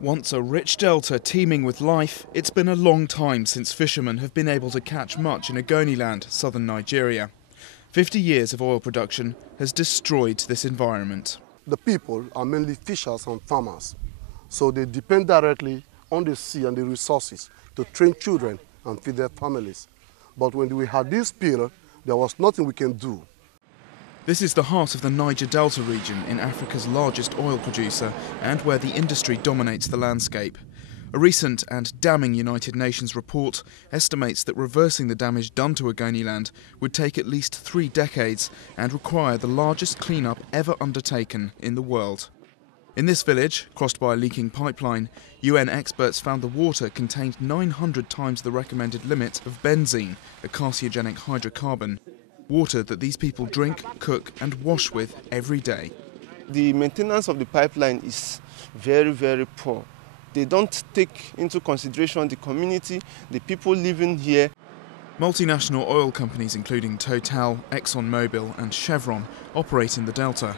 Once a rich delta teeming with life, it's been a long time since fishermen have been able to catch much in Ogoniland, southern Nigeria. 50 years of oil production has destroyed this environment. The people are mainly fishers and farmers, so they depend directly on the sea and the resources to train children and feed their families. But when we had this spill, there was nothing we can do. This is the heart of the Niger Delta region in Africa's largest oil producer and where the industry dominates the landscape. A recent and damning United Nations report estimates that reversing the damage done to Ogoniland would take at least 3 decades and require the largest cleanup ever undertaken in the world. In this village, crossed by a leaking pipeline, UN experts found the water contained 900 times the recommended limit of benzene, a carcinogenic hydrocarbon. Water that these people drink, cook and wash with every day. The maintenance of the pipeline is very, very poor. They don't take into consideration the community, the people living here. Multinational oil companies including Total, ExxonMobil and Chevron operate in the delta.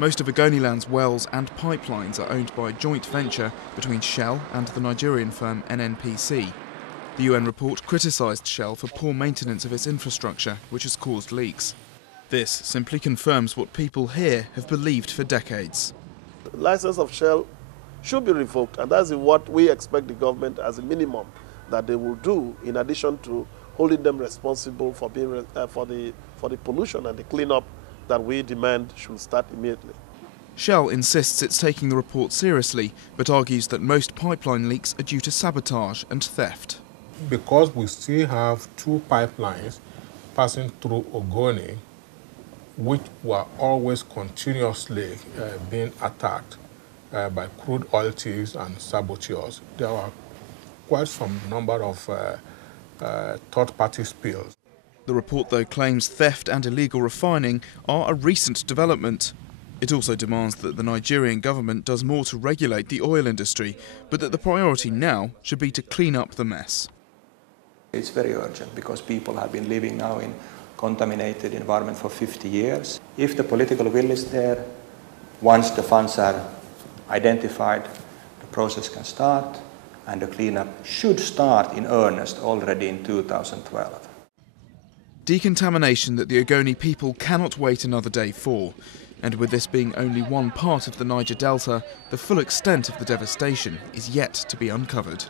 Most of Ogoniland's wells and pipelines are owned by a joint venture between Shell and the Nigerian firm NNPC. The UN report criticised Shell for poor maintenance of its infrastructure, which has caused leaks. This simply confirms what people here have believed for decades. The license of Shell should be revoked, and that's what we expect the government as a minimum that they will do, in addition to holding them responsible for being for the pollution and the cleanup that we demand should start immediately. Shell insists it's taking the report seriously, but argues that most pipeline leaks are due to sabotage and theft. Because we still have 2 pipelines passing through Ogoni, which were always continuously being attacked by crude oil thieves and saboteurs. There were quite some number of third-party spills. The report, though, claims theft and illegal refining are a recent development. It also demands that the Nigerian government does more to regulate the oil industry, but that the priority now should be to clean up the mess. It's very urgent because people have been living now in contaminated environment for 50 years. If the political will is there, once the funds are identified, the process can start, and the cleanup should start in earnest already in 2012. Decontamination that the Ogoni people cannot wait another day for. And with this being only one part of the Niger Delta, the full extent of the devastation is yet to be uncovered.